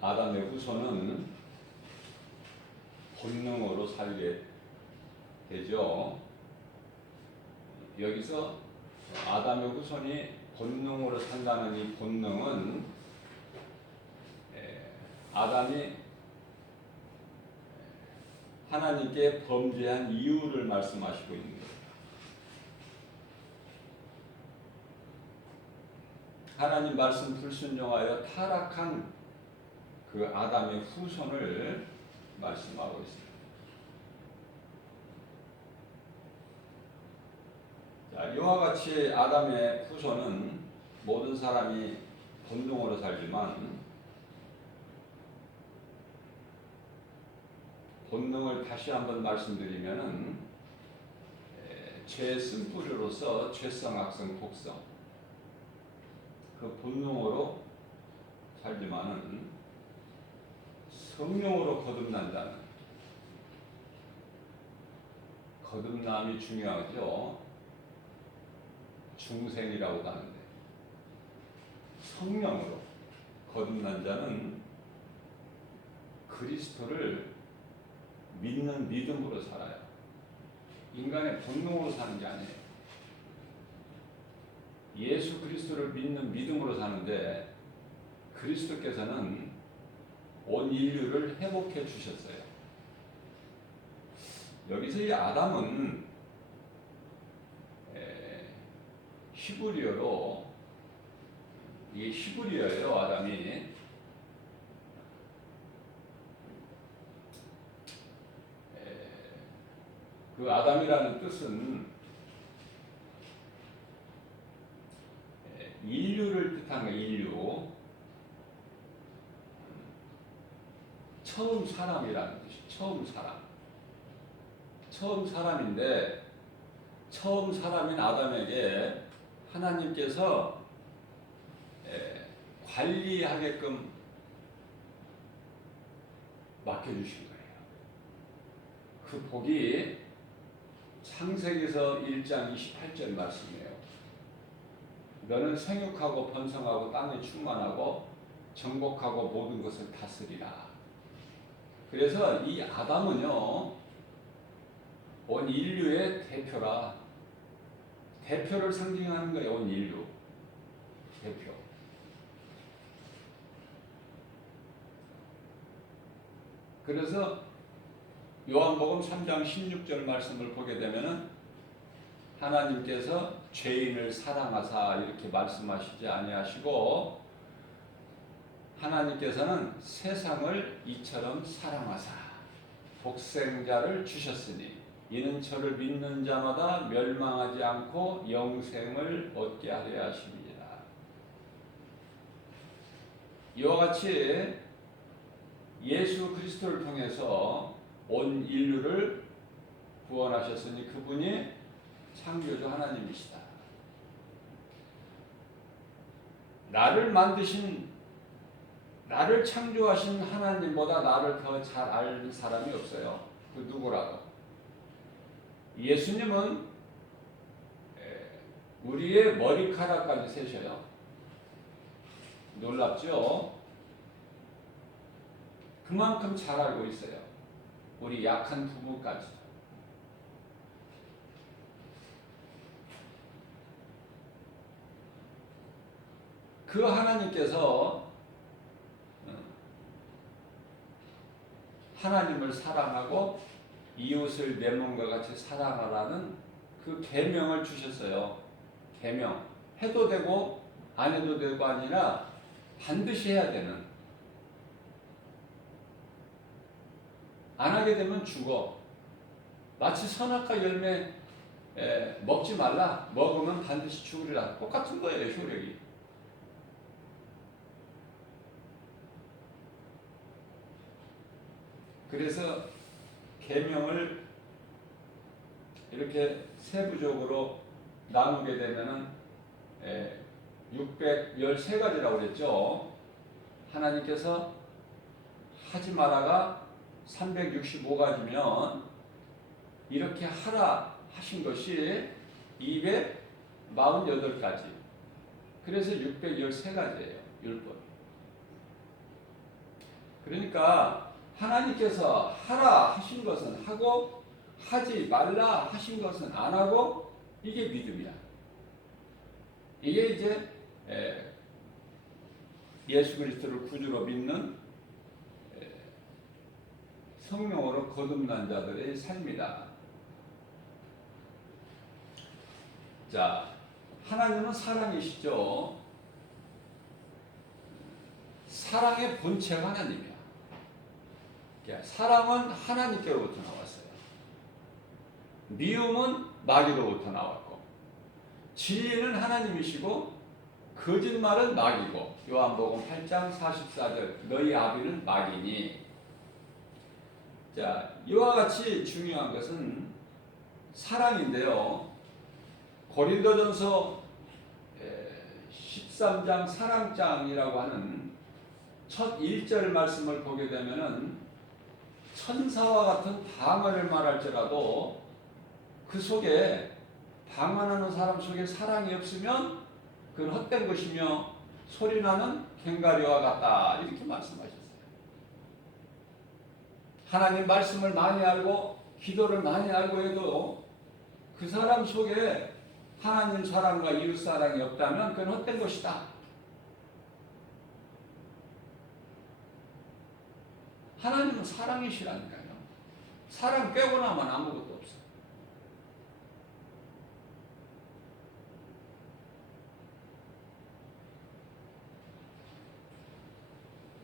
아담의 후손은 본능으로 살게 되죠. 여기서 아담의 후손이 본능으로 산다는 이 본능은 아담이 하나님께 범죄한 이유를 말씀하시고 있는 거예요. 하나님 말씀 불순종하여 타락한 그 아담의 후손을 말씀하고 있습니다. 자, 이와 같이 아담의 후손은 모든 사람이 본능으로 살지만 본능을 다시 한번 말씀드리면은 죄의 쓴뿌리로서 죄성, 악성, 독성 그 본능으로 살지만은 성령으로 거듭난다는 거듭남이 중요하죠. 중생이라고도 하는데 성령으로 거듭난 자는 그리스도를 믿는 믿음으로 살아요. 인간의 본능으로 사는 게 아니에요. 예수 그리스도를 믿는 믿음으로 사는데 그리스도께서는 온 인류를 회복해 주셨어요. 여기서 이 아담은 히브리어로 이게 히브리어예요. 아담이 그 아담이라는 뜻은 인류를 뜻하는 거예요. 인류 처음 사람이라는 뜻이 처음 사람 처음 사람인데 처음 사람인 아담에게 하나님께서 관리하게끔 맡겨주신 거예요. 그 복이 창세기서 1장 28절 말씀이에요. 너는 생육하고 번성하고 땅에 충만하고 정복하고 모든 것을 다스리라. 그래서 이 아담은요 온 인류의 대표라. 대표를 상징하는 거예요. 온 인류 대표. 그래서 요한복음 3장 16절 말씀을 보게 되면은 하나님께서 죄인을 사랑하사 이렇게 말씀하시지 아니하시고 하나님께서는 세상을 이처럼 사랑하사 독생자를 주셨으니 이는 저를 믿는 자마다 멸망하지 않고 영생을 얻게 하려 하심이니라. 이와 같이 예수 그리스도를 통해서 온 인류를 구원하셨으니 그분이 창조주 하나님이시다. 나를 만드신 나를 창조하신 하나님보다 나를 더 잘 아는 사람이 없어요. 그 누구라도. 예수님은 우리의 머리카락까지 세셔요. 놀랍죠? 그만큼 잘 알고 있어요. 우리 약한 부부까지. 그 하나님께서 하나님을 사랑하고 이웃을 내 몸과 같이 사랑하라는 그 계명을 주셨어요. 계명. 해도 되고 안 해도 되고 아니라 반드시 해야 되는. 안 하게 되면 죽어. 마치 선악과 열매 먹지 말라. 먹으면 반드시 죽으리라. 똑같은 거예요. 효력이. 그래서 계명을 이렇게 세부적으로 나누게 되면은 613가지라고 그랬죠. 하나님께서 하지 마라가 365가지면 이렇게 하라 하신 것이 248가지. 그래서 613가지예요. 율법. 그러니까 하나님께서 하라 하신 것은 하고 하지 말라 하신 것은 안 하고 이게 믿음이야. 이게 이제 예수 그리스도를 구주로 믿는 성령으로 거듭난 자들의 삶이다. 자, 하나님은 사랑이시죠. 사랑의 본체가 하나님이야. 사랑은 하나님께로부터 나왔어요. 미움은 마귀로부터 나왔고, 진리는 하나님이시고 거짓말은 마귀고, 요한복음 8장 44절 너희 아비는 마귀니. 자, 이와 같이 중요한 것은 사랑인데요. 고린도전서 13장 사랑장이라고 하는 첫 1절 말씀을 보게 되면은 천사와 같은 방언을 말할지라도 그 속에 방언하는 사람 속에 사랑이 없으면 그건 헛된 것이며 소리나는 괭가리와 같다, 이렇게 말씀하셨어요. 하나님 말씀을 많이 알고 기도를 많이 알고 해도 그 사람 속에 하나님 사랑과 이웃 사랑이 없다면 그건 헛된 것이다. 하나님은 사랑이시라니까요. 사랑 빼고 나면 아무것도 없어.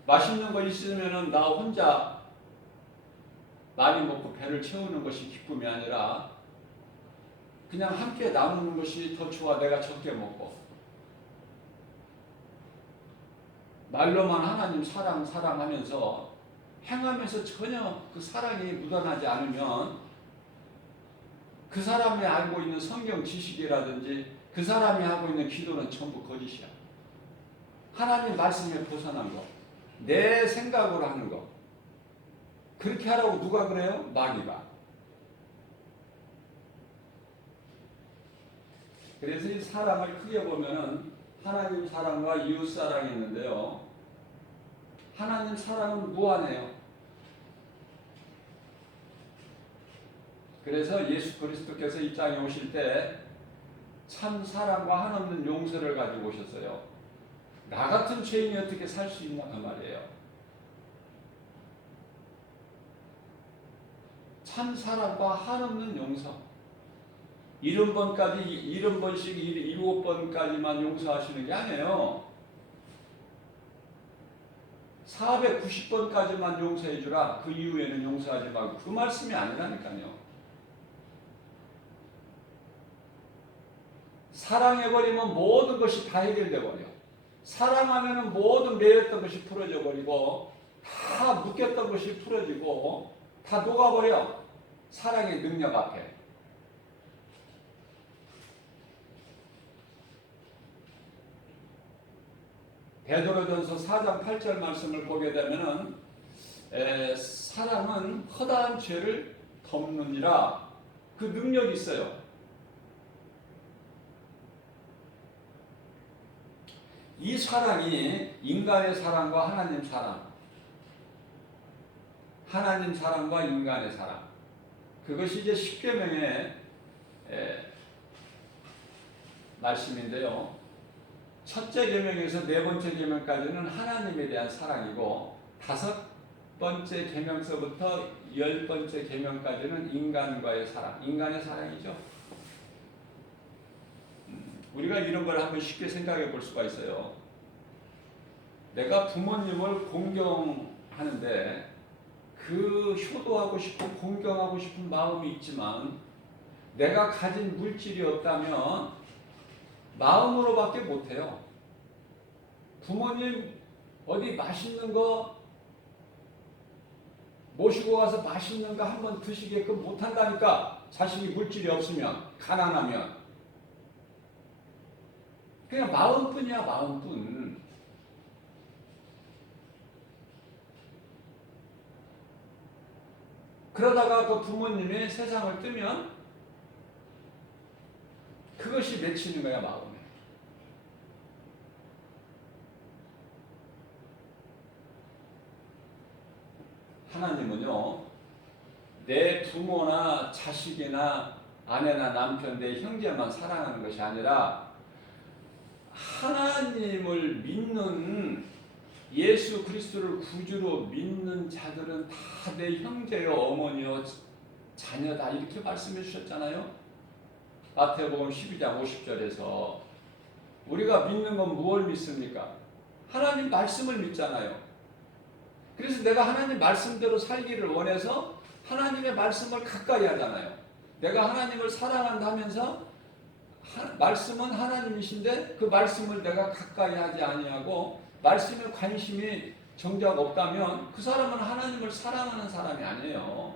맛있는 거 있으면은 나 혼자 많이 먹고 배를 채우는 것이 기쁨이 아니라 그냥 함께 나누는 것이 더 좋아. 내가 적게 먹고. 말로만 하나님 사랑하면서 행하면서 전혀 그 사랑이 묻어나지 않으면 그 사람이 알고 있는 성경 지식이라든지 그 사람이 하고 있는 기도는 전부 거짓이야. 하나님 말씀에 벗어난 거, 내 생각으로 하는 거, 그렇게 하라고 누가 그래요? 마귀가. 그래서 이 사랑을 크게 보면은 하나님 사랑과 이웃 사랑이 있는데요. 하나님 사랑은 무한해요. 그래서 예수 그리스도께서 이 땅에 오실 때 참 사랑과 한없는 용서를 가지고 오셨어요. 나 같은 죄인이 어떻게 살 수 있나 그 말이에요. 참 사랑과 한없는 용서. 70번까지 70번씩 7번까지만 용서하시는 게 아니에요. 490번까지만 용서해 주라. 그 이후에는 용서하지 말고. 그 말씀이 아니라니까요. 사랑해버리면 모든 것이 다 해결돼 버려. 사랑하면 모든 매였던 것이 풀어져 버리고 다 묶였던 것이 풀어지고 다 녹아버려. 사랑의 능력 앞에. 베드로전서 4장 8절 말씀을 보게 되면은 사랑은 허다한 죄를 덮느니라. 그 능력이 있어요. 이 사랑이 인간의 사랑과 하나님 사랑, 하나님 사랑과 인간의 사랑, 그것이 이제 십계명의 말씀인데요. 첫째 계명에서 네 번째 계명까지는 하나님에 대한 사랑이고, 다섯 번째 계명서부터 10번째 계명까지는 인간과의 사랑, 인간의 사랑이죠. 우리가 이런 걸 한번 쉽게 생각해 볼 수가 있어요. 내가 부모님을 공경하는데 그 효도하고 싶고 공경하고 싶은 마음이 있지만 내가 가진 물질이 없다면 마음으로밖에 못해요. 부모님 어디 맛있는 거 모시고 가서 맛있는 거 한번 드시게끔 못한다니까. 자식이 물질이 없으면, 가난하면. 그냥 마음뿐이야, 마음뿐. 그러다가 그 부모님이 세상을 뜨면 그것이 맺히는 거야, 마음에. 하나님은요, 내 부모나 자식이나 아내나 남편, 내 형제만 사랑하는 것이 아니라 하나님을 믿는, 예수 그리스도를 구주로 믿는 자들은 다 내 형제요, 어머니요, 자녀다, 이렇게 말씀해 주셨잖아요. 마태복음 12장 50절에서 우리가 믿는 건 무엇을 믿습니까? 하나님 말씀을 믿잖아요. 그래서 내가 하나님 말씀대로 살기를 원해서 하나님의 말씀을 가까이 하잖아요. 내가 하나님을 사랑한다면서 말씀은 하나님이신데 그 말씀을 내가 가까이 하지 아니하고 말씀에 관심이 정작 없다면 그 사람은 하나님을 사랑하는 사람이 아니에요.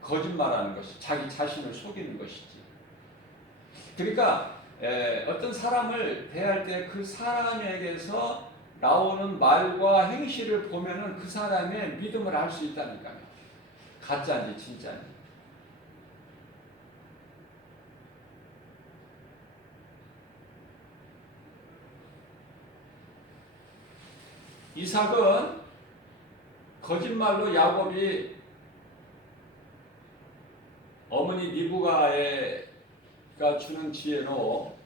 거짓말하는 것이, 자기 자신을 속이는 것이지. 그러니까 어떤 사람을 대할 때 그 사람에게서 나오는 말과 행실을 보면은 그 사람의 믿음을 알 수 있다니까요. 가짜인지 진짜인지. 이삭은 거짓말로 야곱이 어머니 리브가가 주는 지혜로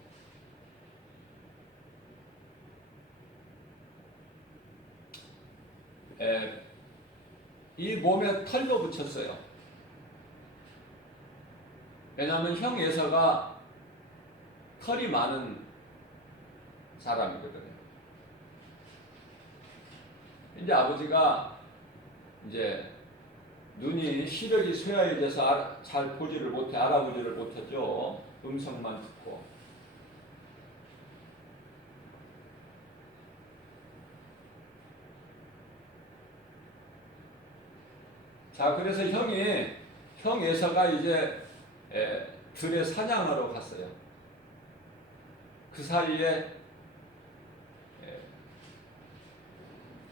이 몸에 털도 붙였어요. 왜냐하면 형 에서가 털이 많은 사람이거든요. 이제 아버지가 이제 눈이 시력이 쇠하여져서 잘 보지를 못해, 알아보지를 못하죠. 음성만 듣고. 자, 그래서 형 에서가 이제 들에 사냥하러 갔어요. 그 사이에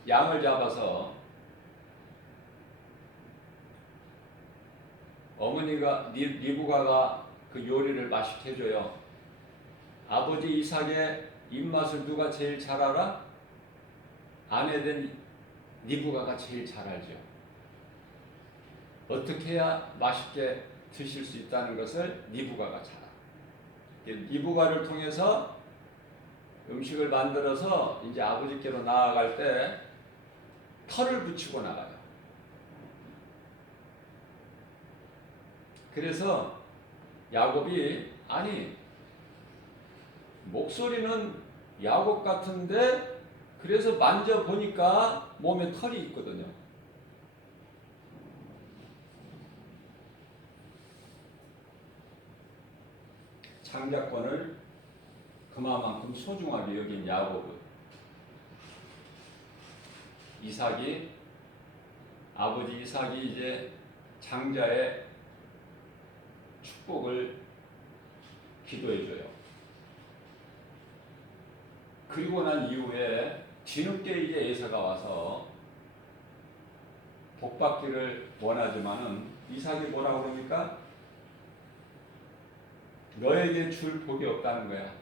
양을 잡아서 어머니가 리브가가 그 요리를 맛있게 해줘요. 아버지 이삭의 입맛을 누가 제일 잘 알아? 아내된 리브가가 제일 잘 알죠. 어떻게 해야 맛있게 드실 수 있다는 것을 리브가가 잘 알아. 리브가를 통해서 음식을 만들어서 이제 아버지께로 나아갈 때 털을 붙이고 나가요. 그래서 야곱이, 아니 목소리는 야곱 같은데 그래서 만져보니까 몸에 털이 있거든요. 장자권을 그만큼 소중하게 여긴 야곱은 아버지 이삭이 이제 장자의 축복을 기도해줘요. 그리고 난 이후에 뒤늦게 이제 에서가 와서 복받기를 원하지만은 이삭이 뭐라고 그럽니까? 너에게 줄 복이 없다는 거야.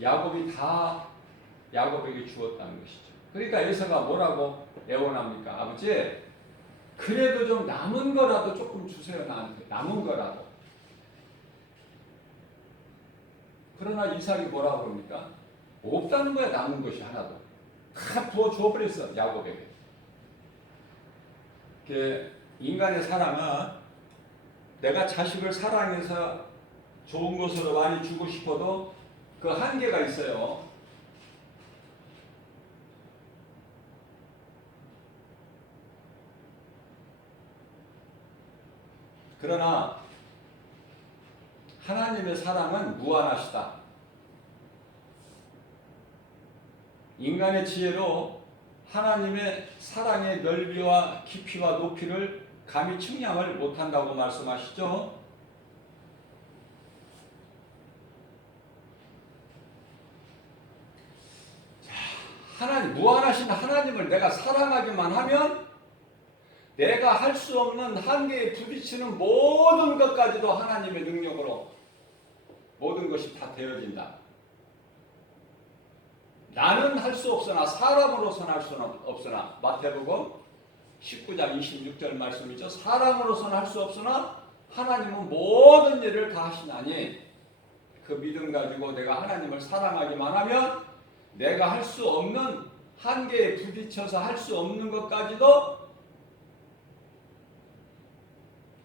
야곱이 다 야곱에게 주었다는 것이죠. 그러니까 에서가 뭐라고 애원합니까? 아버지, 그래도 좀 남은 거라도 조금 주세요, 나한테. 남은 거라도. 그러나 이삭이 뭐라고 그럽니까? 없다는 거야, 남은 것이 하나도. 다 부어 주어버렸어, 야곱에게. 인간의 사랑은 내가 자식을 사랑해서 좋은 것으로 많이 주고 싶어도 그 한계가 있어요. 그러나 하나님의 사랑은 무한하시다. 인간의 지혜로 하나님의 사랑의 넓이와 깊이와 높이를 감히 측량을 못한다고 말씀하시죠. 하나님, 무한하신 하나님을 내가 사랑하기만 하면 내가 할 수 없는 한계에 부딪히는 모든 것까지도 하나님의 능력으로 모든 것이 다 되어진다. 나는 할 수 없으나 사람으로서는 할 수는 없으나 마태복음 19장 26절 말씀이죠. 사람으로서는 할 수 없으나 하나님은 모든 일을 다 하시나니 그 믿음 가지고 내가 하나님을 사랑하기만 하면 내가 할 수 없는 한계에 부딪혀서 할 수 없는 것까지도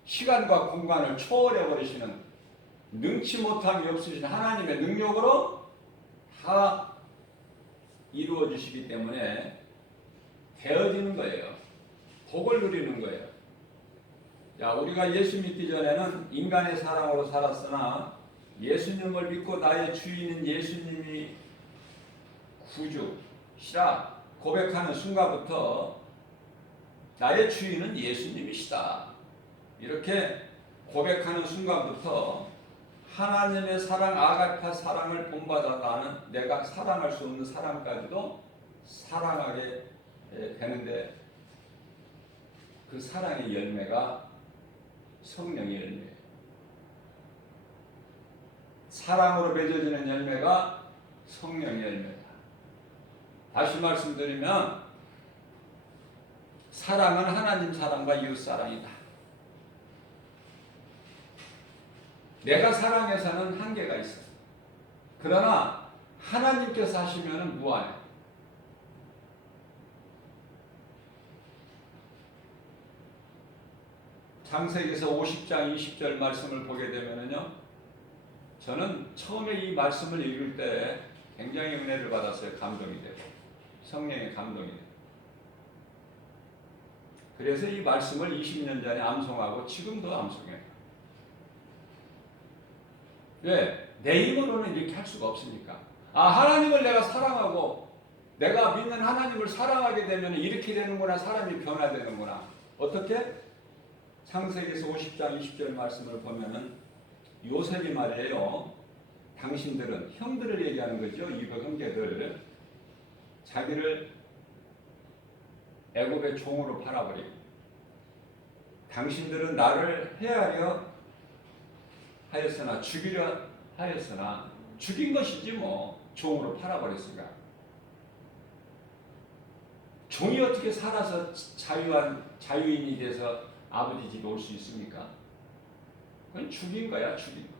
시간과 공간을 초월해 버리시는 능치 못함이 없으신 하나님의 능력으로 다 이루어 주시기 때문에 되어지는 거예요. 복을 누리는 거예요. 자, 우리가 예수 믿기 전에는 인간의 사랑으로 살았으나 예수님을 믿고 나의 주인은 예수님이 구주시라 고백하는 순간부터 나의 주인은 예수님이시다. 이렇게 고백하는 순간부터 하나님의 사랑, 아가파 사랑을 본받아 나는 내가 사랑할 수 없는 사람까지도 사랑하게 되는데 그 사랑의 열매가 성령의 열매예요. 사랑으로 맺어지는 열매가 성령의 열매다. 다시 말씀드리면 사랑은 하나님 사랑과 이웃 사랑이다. 내가 사랑해서는 한계가 있어. 그러나 하나님께서 하시면 무한해. 창세기에서 50장 20절 말씀을 보게 되면요, 저는 처음에 이 말씀을 읽을 때 굉장히 은혜를 받았어요. 감동이 되고 성령의 감동이 되고. 그래서 이 말씀을 20년 전에 암송하고 지금도 암송해요. 왜? 내 힘으로는 이렇게 할 수가 없으니까. 하나님을 내가 사랑하고 내가 믿는 하나님을 사랑하게 되면 이렇게 되는구나. 사람이 변화되는구나. 어떻게? 창세기에서 50장 20절 말씀을 보면은 요셉이 말이에요. 당신들은, 형들을 얘기하는 거죠. 이복 형제들. 자기를 애굽의 종으로 팔아버리고 당신들은 나를 해하려 하였으나 죽이려 하였으나 죽인 것이지 뭐 종으로 팔아버렸으니까. 종이 어떻게 살아서 자유인이 돼서 아버지 집에 올 수 있습니까? 그건 죽인 거야, 죽인 거.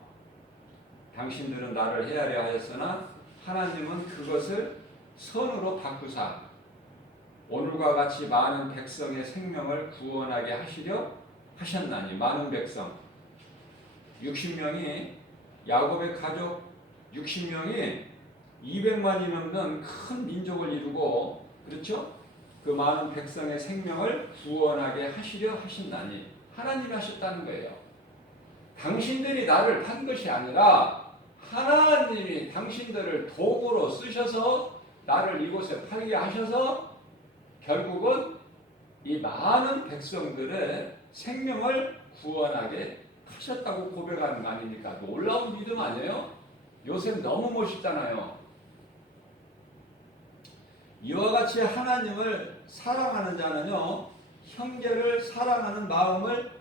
당신들은 나를 해하려 하였으나 하나님은 그것을 선으로 바꾸사 오늘과 같이 많은 백성의 생명을 구원하게 하시려 하셨나니. 많은 백성 60명이 야곱의 가족 60명이 200만이 넘는 큰 민족을 이루고, 그렇죠? 그 많은 백성의 생명을 구원하게 하시려 하신다니. 하나님이 하셨다는 거예요. 당신들이 나를 판 것이 아니라 하나님이 당신들을 도구로 쓰셔서 나를 이곳에 팔게 하셔서 결국은 이 많은 백성들의 생명을 구원하게 하셨다고 고백하는 거 아닙니까? 놀라운 믿음 아니에요? 요셉 너무 멋있잖아요. 이와 같이 하나님을 사랑하는 자는요, 형제를 사랑하는 마음을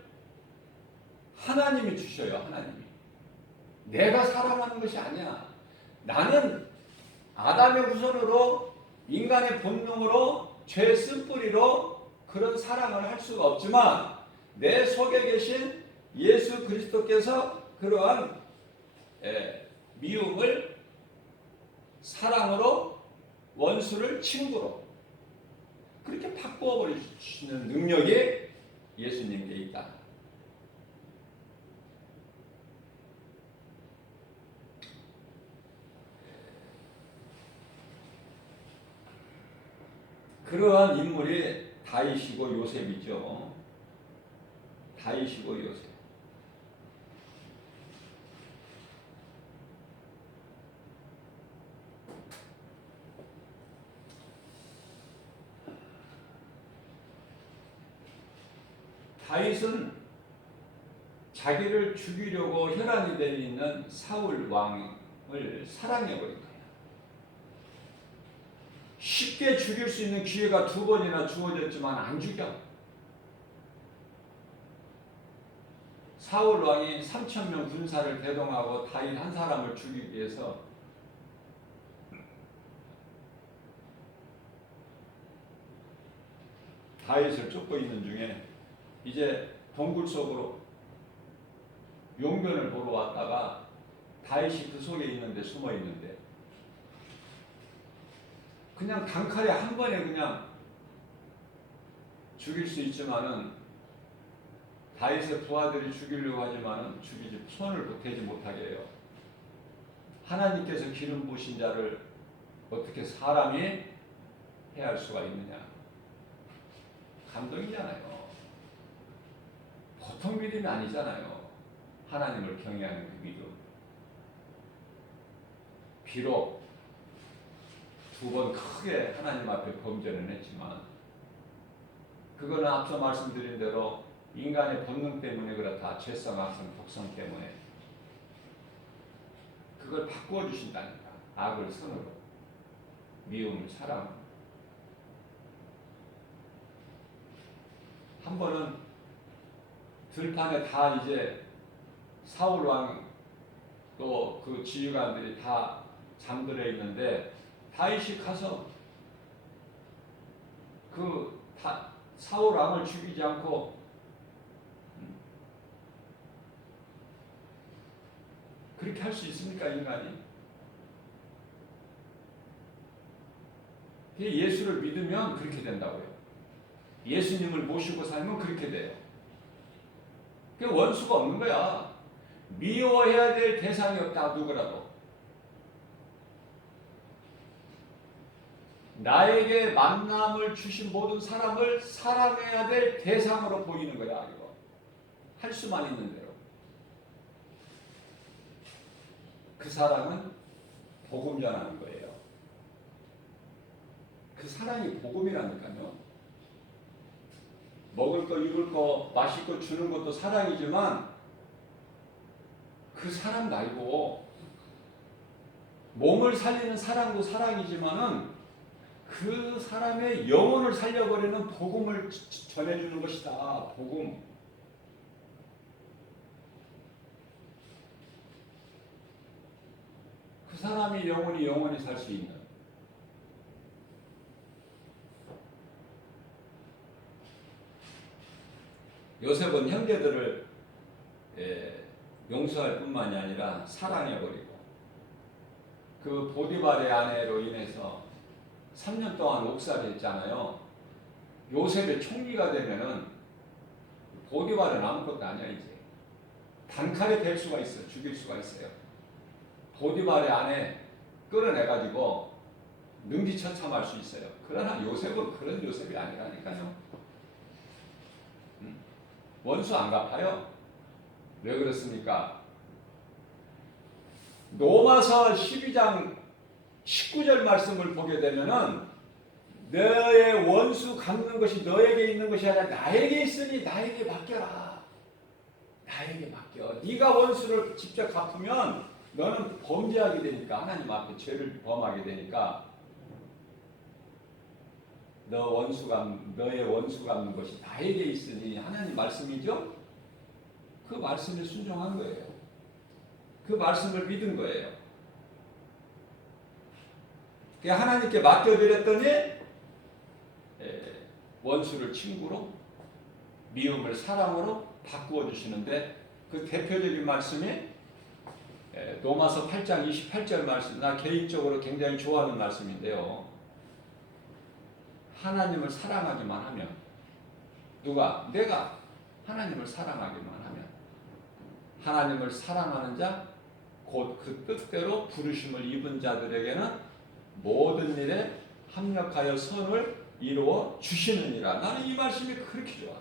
하나님이 주셔요. 하나님이. 내가 사랑하는 것이 아니야. 나는 아담의 후손으로 인간의 본능으로 죄의 쓴뿌리로 그런 사랑을 할 수가 없지만 내 속에 계신 예수 그리스도께서 그러한 미움을 사랑으로, 원수를 친구로 그렇게 바꾸어 버리시는 능력이 예수님께 있다. 그러한 인물이 다윗이고 요셉이죠. 다윗이고 요셉. 다윗은 자기를 죽이려고 혈안이 되어 있는 사울 왕을 사랑해버린 거예요. 쉽게 죽일 수 있는 기회가 2번이나 주어졌지만 안 죽여. 사울 왕이 3,000명 군사를 대동하고 다윗 한 사람을 죽이기 위해서 다윗을 쫓고 있는 중에 이제 동굴 속으로 용변을 보러 왔다가 다윗이 그 속에 있는데 숨어 있는데 그냥 단칼에 한 번에 그냥 죽일 수 있지만은 다윗의 부하들이 죽이려고 하지만은 손을 대지 못하게 해요. 하나님께서 기름 부으신 자를 어떻게 사람이 해할 수가 있느냐. 감동이잖아요. 보통 믿음이 아니잖아요. 하나님을 경외하는 그 믿음. 비록 2번 크게 하나님 앞에 범죄는 했지만 그거는 앞서 말씀드린 대로 인간의 본능 때문에 그렇다. 죄성, 악성, 독성 때문에. 그걸 바꾸어 주신다니까. 악을 선으로, 미움을 사랑으로. 한 번은 들판에 다 이제 사울 왕 또 그 지휘관들이 다 잠들어 있는데 다윗이 가서 그 사울 왕을 죽이지 않고 그렇게 할 수 있습니까, 인간이? 예수를 믿으면 그렇게 된다고요. 예수님을 모시고 살면 그렇게 돼요. 그 원수가 없는 거야. 미워해야 될 대상이 없다, 누구라도. 나에게 만남을 주신 모든 사람을 사랑해야 될 대상으로 보이는 거야, 이거. 할 수만 있는 대로. 그 사랑은 복음 전하는 거예요. 그 사랑이 복음이라니까요. 먹을 거, 입을 거, 마실 거 주는 것도 사랑이지만 그 사랑 말고 몸을 살리는 사랑도 사랑이지만은 그 사람의 영혼을 살려버리는 복음을 전해주는 것이다. 복음. 그 사람이 영원히 살 수 있는. 요셉은 형제들을 용서할 뿐만이 아니라 사랑해버리고 그 보디발의 아내로 인해서 3년 동안 옥살이했잖아요. 요셉의 총리가 되면은 보디발은 아무것도 아니야. 이제 단칼에 될 수가 있어요. 죽일 수가 있어요. 보디발의 아내 끌어내가지고 능지처참할 수 있어요. 그러나 요셉은 그런 요셉이 아니라니까요. 원수 안 갚아요. 왜 그렇습니까? 로마서 12장 19절 말씀을 보게 되면은 너의 원수 갚는 것이 너에게 있는 것이 아니라 나에게 있으니 나에게 맡겨라. 나에게 맡겨. 네가 원수를 직접 갚으면 너는 범죄하게 되니까 하나님 앞에 죄를 범하게 되니까 너의 원수 갚는 것이 나에게 있으니 하나님 말씀이죠. 그 말씀에 순종한 거예요. 그 말씀을 믿은 거예요. 하나님께 맡겨드렸더니 원수를 친구로 미움을 사랑으로 바꾸어 주시는데 그 대표적인 말씀이 로마서 8장 28절 말씀. 나 개인적으로 굉장히 좋아하는 말씀인데요. 하나님을 사랑하기만 하면 누가? 내가 하나님을 사랑하기만 하면 하나님을 사랑하는 자 곧 그 뜻대로 부르심을 입은 자들에게는 모든 일에 합력하여 선을 이루어 주시느니라. 나는 이 말씀이 그렇게 좋아.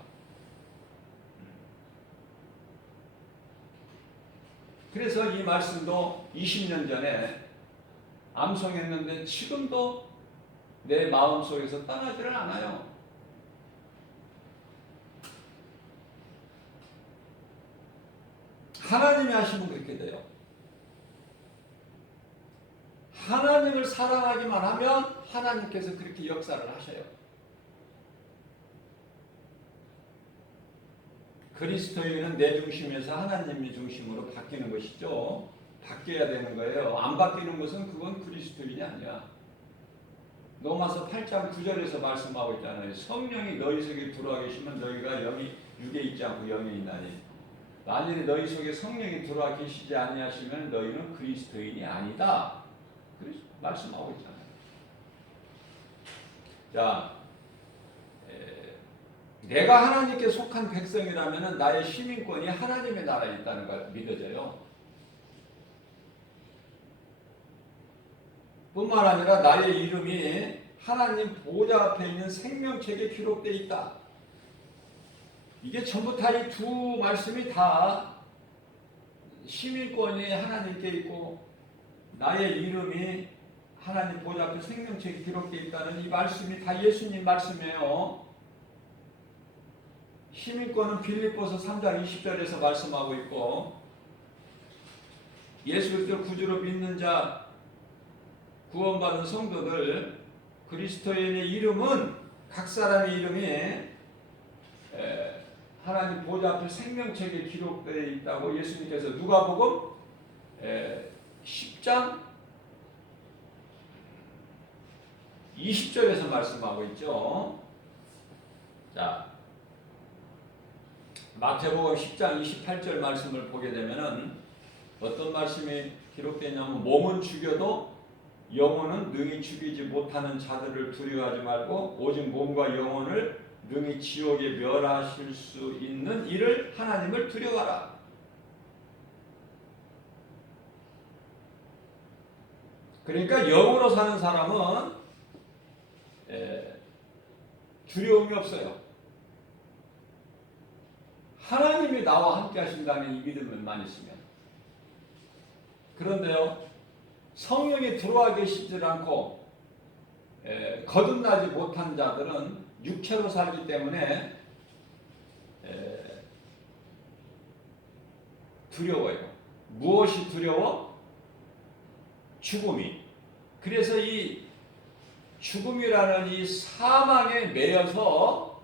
그래서 이 말씀도 20년 전에 암송했는데 지금도 내 마음속에서 떠나지를 않아요. 하나님이 하시면 그렇게 돼요. 하나님을 사랑하기만 하면 하나님께서 그렇게 역사를 하셔요. 그리스도인은 내 중심에서 하나님의 중심으로 바뀌는 것이죠. 바뀌어야 되는 거예요. 안 바뀌는 것은 그건 그리스도인이 아니야. 로마서 8장 9절에서 말씀하고 있잖아요. 성령이 너희 속에 들어와 계시면 너희가 영이 육에 있지 않고 영에 있나니 만일 너희 속에 성령이 들어와 계시지 아니하시면 너희는 그리스도인이 아니다. 그래서 말씀하고 있잖아요. 자, 내가 하나님께 속한 백성이라면 나의 시민권이 하나님의 나라에 있다는 걸 믿어져요. 뿐만 아니라 나의 이름이 하나님 보좌 앞에 있는 생명책에 기록되어 있다. 이게 전부 다 이 두 말씀이 다 시민권이 하나님께 있고 나의 이름이 하나님 보좌 앞에 생명책에 기록되어 있다는 이 말씀이 다 예수님 말씀이에요. 시민권은 빌립보서 3장 20절에서 말씀하고 있고 예수 그리스도 구주로 믿는 자 구원받은 성도들 그리스도인의 이름은 각 사람의 이름이 하나님 보좌 앞에 생명책에 기록되어 있다고 예수님께서 누가복음 10장 20절에서 말씀하고 있죠. 자, 마태복음 10장 28절 말씀을 보게 되면은 어떤 말씀이 기록되냐면 몸은 죽여도 영혼은 능히 죽이지 못하는 자들을 두려워하지 말고 오직 몸과 영혼을 능히 지옥에 멸하실 수 있는 이를 하나님을 두려워하라. 그러니까 영으로 사는 사람은 두려움이 없어요. 하나님이 나와 함께 하신다는 이 믿음만 있으면. 그런데요, 성령이 들어와 계시지 않고 거듭나지 못한 자들은 육체로 살기 때문에 두려워요. 무엇이 두려워? 죽음이. 그래서 이 죽음이라는 이 사망에 매여서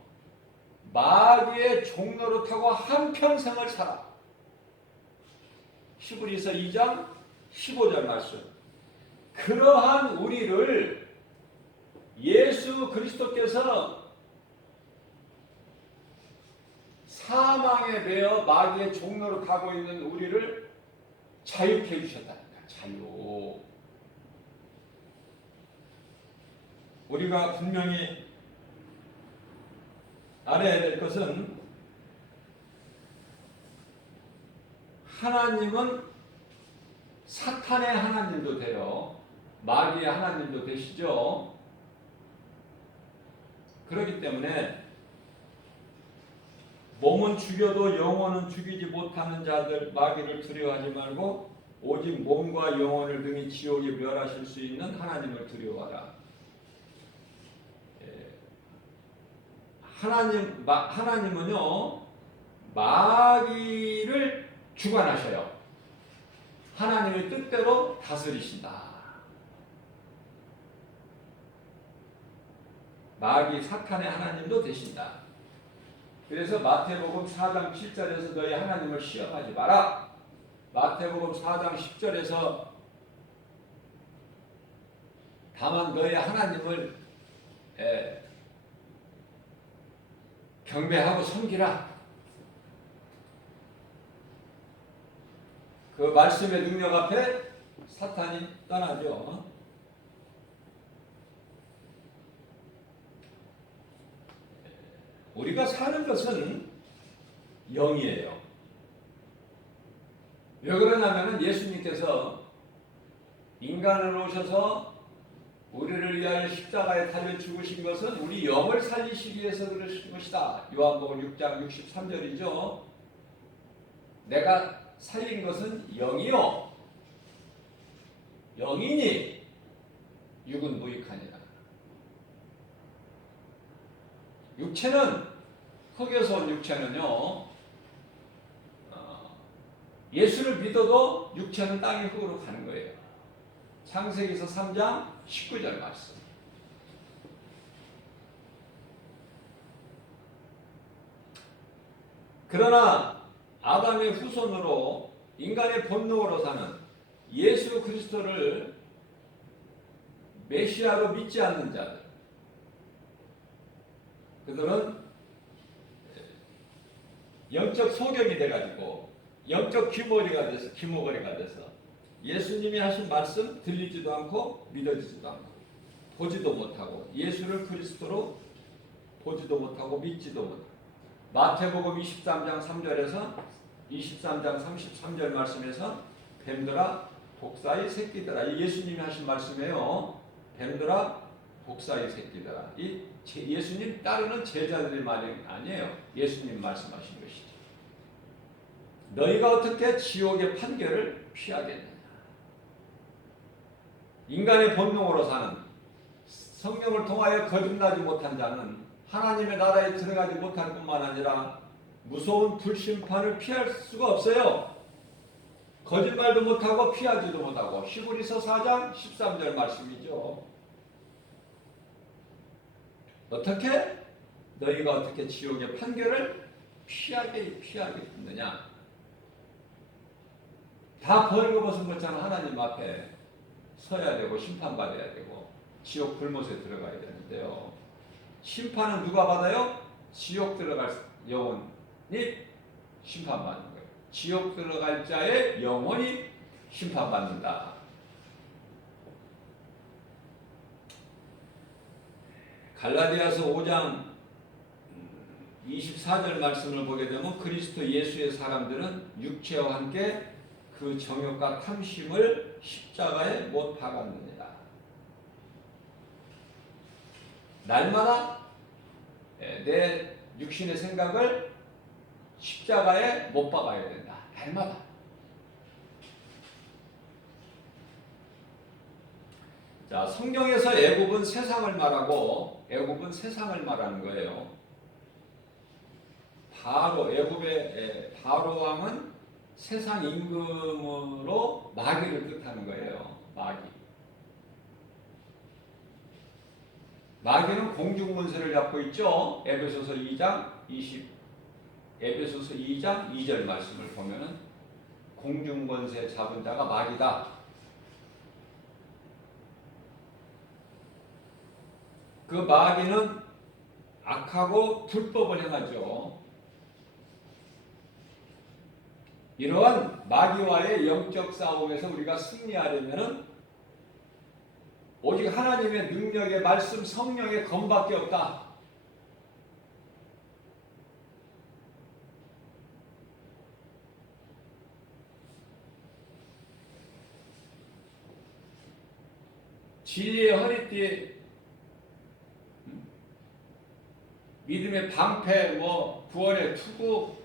마귀의 종로를 타고 한평생을 살아. 히브리서 2장 15절 말씀. 그러한 우리를 예수 그리스도께서 사망에 매여 마귀의 종로를 타고 있는 우리를 자유케 해주셨다니까. 자유. 우리가 분명히 알아야 될 것은 하나님은 사탄의 하나님도 돼요. 마귀의 하나님도 되시죠. 그렇기 때문에 몸은 죽여도 영혼은 죽이지 못하는 자들 마귀를 두려워하지 말고 오직 몸과 영혼을 능히 지옥에 멸하실 수 있는 하나님을 두려워하라. 하나님은요 마귀를 주관하셔요. 하나님의 뜻대로 다스리신다. 마귀 사탄의 하나님도 되신다. 그래서 마태복음 4장 7절에서 너희 하나님을 시험하지 마라. 마태복음 4장 10절에서 다만 너희 하나님을 경배하고 섬기라. 그 말씀의 능력 앞에 사탄이 떠나죠. 우리가 사는 것은 영이에요. 왜 그러냐면 예수님께서 인간으로 오셔서 우리를 위하여 십자가에 달려 죽으신 것은 우리 영을 살리시기 위해서 그러신 것이다. 요한복음 6장 63절이죠. 내가 살린 것은 영이요 영이니 육은 무익하니라. 육체는 흙에서 온 육체는요 예수를 믿어도 육체는 땅의 흙으로 가는 거예요. 창세기서 3장 19절 말씀. 그러나 아담의 후손으로 인간의 본능으로 사는 예수 그리스도를 메시아로 믿지 않는 자들, 그들은 영적 소경이 돼가지고 영적 귀머거리가 돼서 예수님이 하신 말씀 들리지도 않고 믿어지지도 않고 보지도 못하고 예수를 그리스도로 보지도 못하고 믿지도 못하고 마태복음 23장 3절에서 23장 33절 말씀에서 뱀들아 독사의 새끼들아, 예수님이 하신 말씀이에요. 뱀들아 독사의 새끼들아. 이 예수님 따르는 제자들의 말이 아니에요. 예수님 말씀하신 것이죠. 너희가 어떻게 지옥의 판결을 피하겠느냐. 인간의 본능으로 사는, 성령을 통하여 거듭나지 못한 자는 하나님의 나라에 들어가지 못할 뿐만 아니라 무서운 불심판을 피할 수가 없어요. 거짓말도 못하고 피하지도 못하고. 히브리서 4장 13절 말씀이죠. 어떻게? 너희가 어떻게 지옥의 판결을 피하겠느냐. 다 벌거벗은 것처럼 하나님 앞에 서야 되고 심판받아야 되고 지옥 불못에 들어가야 되는데요. 심판은 누가 받아요? 지옥 들어갈 영혼이 심판받는 거예요. 지옥 들어갈 자의 영혼이 심판받는다. 갈라디아서 5장 24절 말씀을 보게 되면 그리스도 예수의 사람들은 육체와 함께 그 정욕과 탐심을 십자가에 못 박았느니라. 날마다 내 육신의 생각을 십자가에 못 박아야 된다. 날마다. 자, 성경에서 애굽은 세상을 말하고 애굽은 세상을 말하는 거예요. 애굽의 바로 왕은 세상 임금으로 마귀를 뜻하는 거예요. 마귀는 공중문세를 잡고 있죠. 에베소서 2장 2절 말씀을 보면은 공중권세 잡은 자가 마귀다. 그 마귀는 악하고 불법을 행하죠. 이러한 마귀와의 영적 싸움에서 우리가 승리하려면 오직 하나님의 능력의 말씀 성령의 검밖에 없다. 진리의 허리띠, 믿음의 방패, 구원의 투구,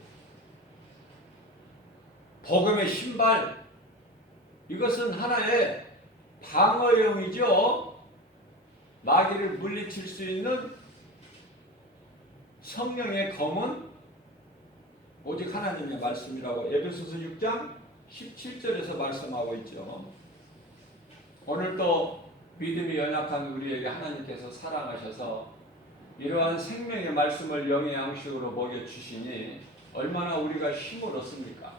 복음의 신발, 이것은 하나의 방어용이죠. 마귀를 물리칠 수 있는 성령의 검은 오직 하나님의 말씀이라고 에베소서 6장 17절에서 말씀하고 있죠. 오늘 또 믿음이 연약한 우리에게 하나님께서 사랑하셔서 이러한 생명의 말씀을 영의 양식으로 먹여주시니 얼마나 우리가 힘을 얻습니까?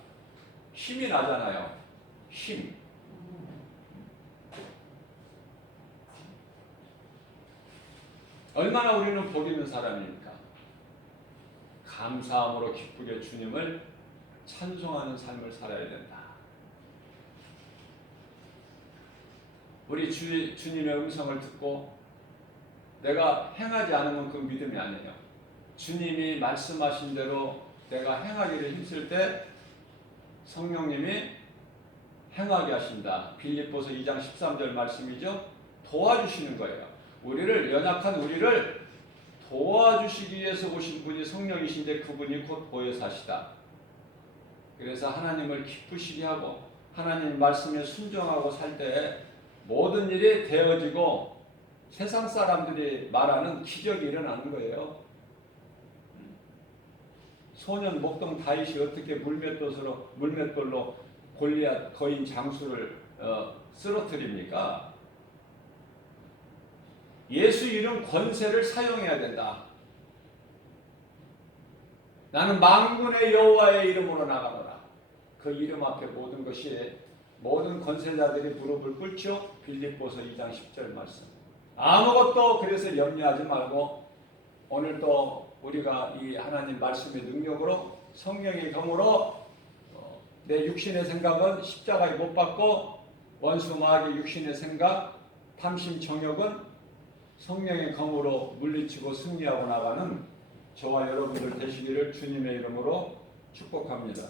힘이 나잖아요. 힘. 얼마나 우리는 복 있는 사람입니까? 감사함으로 기쁘게 주님을 찬송하는 삶을 살아야 된다. 우리 주님의 음성을 듣고 내가 행하지 않으면 그 믿음이 아니에요. 주님이 말씀하신 대로 내가 행하기를 힘쓸 때 성령님이 행하게 하신다. 빌립보서 2장 13절 말씀이죠. 도와주시는 거예요. 연약한 우리를 도와주시기 위해서 오신 분이 성령이신데 그분이 곧 보혜사시다. 그래서 하나님을 기쁘시게 하고 하나님 말씀에 순종하고 살 때 모든 일이 되어지고 세상 사람들이 말하는 기적이 일어나는 거예요. 소년 목동 다윗이 어떻게 물맷돌로 골리앗 거인 장수를 쓰러뜨립니까? 예수 이름 권세를 사용해야 된다. 나는 만군의 여호와의 이름으로 나가노라. 그 이름 앞에 모든 권세자들이 무릎을 꿇죠. 빌립보서 2장 10절 말씀. 아무것도 그래서 염려하지 말고 오늘 또 우리가 이 하나님 말씀의 능력으로 성령의 검으로 내 육신의 생각은 십자가에 못 박고 원수 마귀 육신의 생각 탐심 정욕은 성령의 검으로 물리치고 승리하고 나가는 저와 여러분들 되시기를 주님의 이름으로 축복합니다.